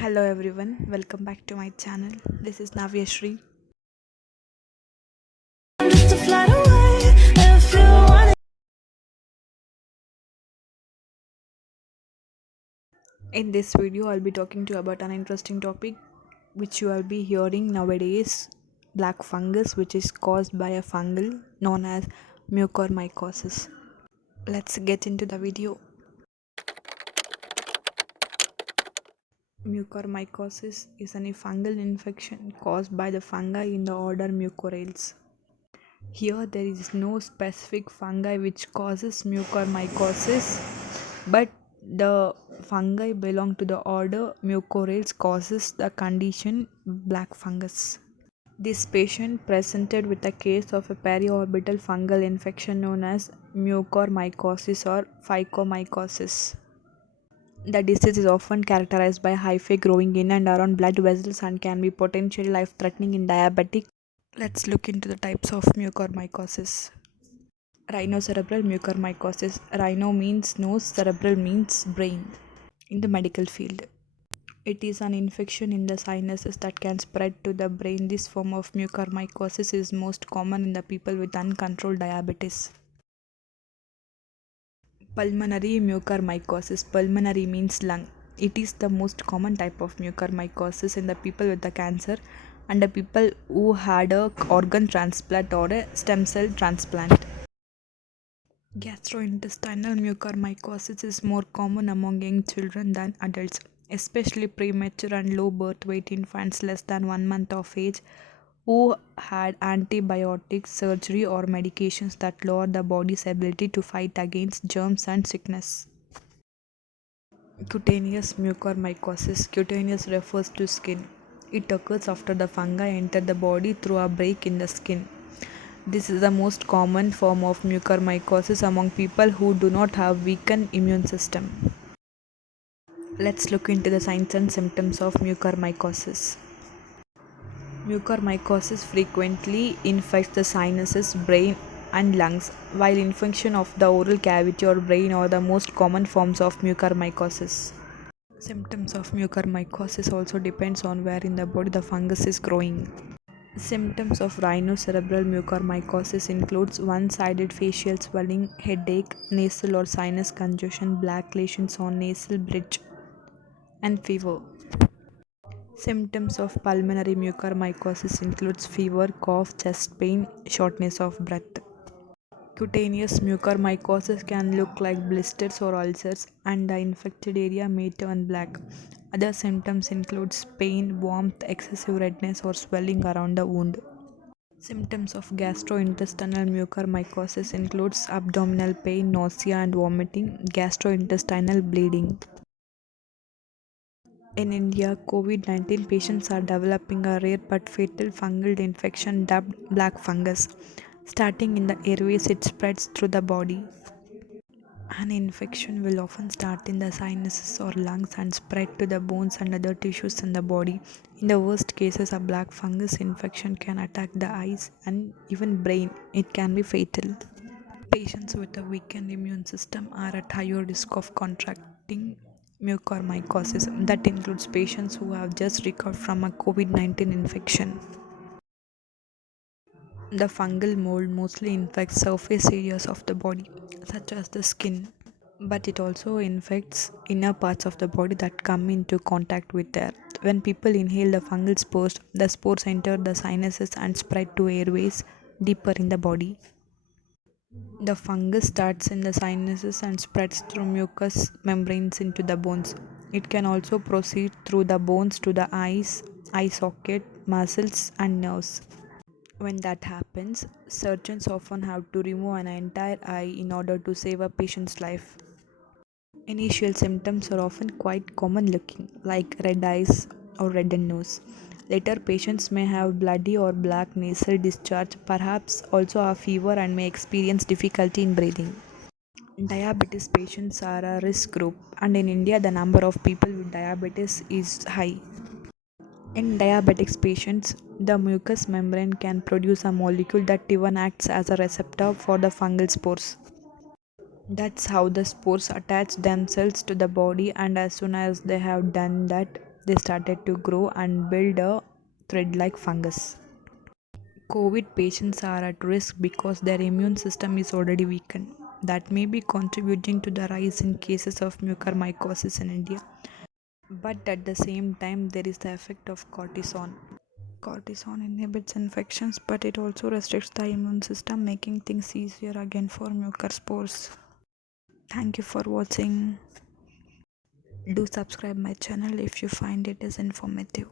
Hello everyone, welcome back to my channel. This is Navyashri. To fly away if you want. In this video, I'll be talking to you about an interesting topic which you will be hearing nowadays, black fungus, which is caused by a fungal known as Mucur mycosis. Let's get into the video. Mucor mycosis is a fungal infection caused by the fungi in the order Mucorales. Here there is no specific fungi which causes mucormycosis, but the fungi belong to the order Mucorales causes the condition black fungus. This patient presented with a case of a periorbital fungal infection known as mucormycosis or phycomycosis. The disease is often characterized by hyphae growing in and around blood vessels and can be potentially life-threatening in diabetic. Let's look into the types of mucormycosis. Rhinocerebral mucormycosis. Rhino means nose, cerebral means brain in the medical field. It is an infection in the sinuses that can spread to the brain. This form of mucormycosis is most common in the people with uncontrolled diabetes. Pulmonary mucormycosis. Pulmonary means lung. It is the most common type of mucormycosis in the people with the cancer and the people who had a organ transplant or a stem cell transplant. Gastrointestinal mucormycosis is more common among young children than adults, especially premature and low birth weight infants less than 1 month of age who had antibiotic surgery or medications that lower the body's ability to fight against germs and sickness. Cutaneous mucormycosis. Cutaneous refers to skin. It occurs after the fungi enter the body through a break in the skin. This is the most common form of mucormycosis among people who do not have weakened immune system. Let's look into the signs and symptoms of mucormycosis. Mucormycosis frequently infects the sinuses, brain, and lungs, while infection of the oral cavity or brain are the most common forms of mucormycosis. Symptoms of mucormycosis also depends on where in the body the fungus is growing. Symptoms of rhinocerebral mucormycosis includes one-sided facial swelling, headache, nasal or sinus congestion, black lesions on nasal bridge, and fever. Symptoms of pulmonary mucormycosis includes fever, cough, chest pain, shortness of breath. Cutaneous mucormycosis can look like blisters or ulcers, and the infected area may turn black. Other symptoms include pain, warmth, excessive redness, or swelling around the wound. Symptoms of gastrointestinal mucormycosis includes abdominal pain, nausea and vomiting, gastrointestinal bleeding. In India, COVID-19 patients are developing a rare but fatal fungal infection dubbed black fungus. Starting in the airways, it spreads through the body. An infection will often start in the sinuses or lungs and spread to the bones and other tissues in the body. In the worst cases, a black fungus infection can attack the eyes and even brain. It can be fatal. Patients with a weakened immune system are at higher risk of contracting mucormycosis. That includes patients who have just recovered from a COVID-19 infection. The fungal mold mostly infects surface areas of the body, such as the skin, but it also infects inner parts of the body that come into contact with air. When people inhale the fungal spores, the spores enter the sinuses and spread to airways deeper in the body. The fungus starts in the sinuses and spreads through mucous membranes into the bones. It can also proceed through the bones to the eyes, eye socket, muscles, and nerves. When that happens, surgeons often have to remove an entire eye in order to save a patient's life. Initial symptoms are often quite common looking, like red eyes or reddened nose. Later, patients may have bloody or black nasal discharge, perhaps also have fever and may experience difficulty in breathing. Diabetes patients are a risk group, and in India, the number of people with diabetes is high. In diabetic patients, the mucous membrane can produce a molecule that even acts as a receptor for the fungal spores. That's how the spores attach themselves to the body, and as soon as they have done that, They started to grow and build a thread like fungus. COVID patients are at risk because their immune system is already weakened. That may be contributing to the rise in cases of mucormycosis in India. But at the same time, there is the effect of cortisone. Cortisone inhibits infections, but it also restricts the immune system, making things easier again for mucor spores. Thank you for watching. Do subscribe my channel if you find it is informative.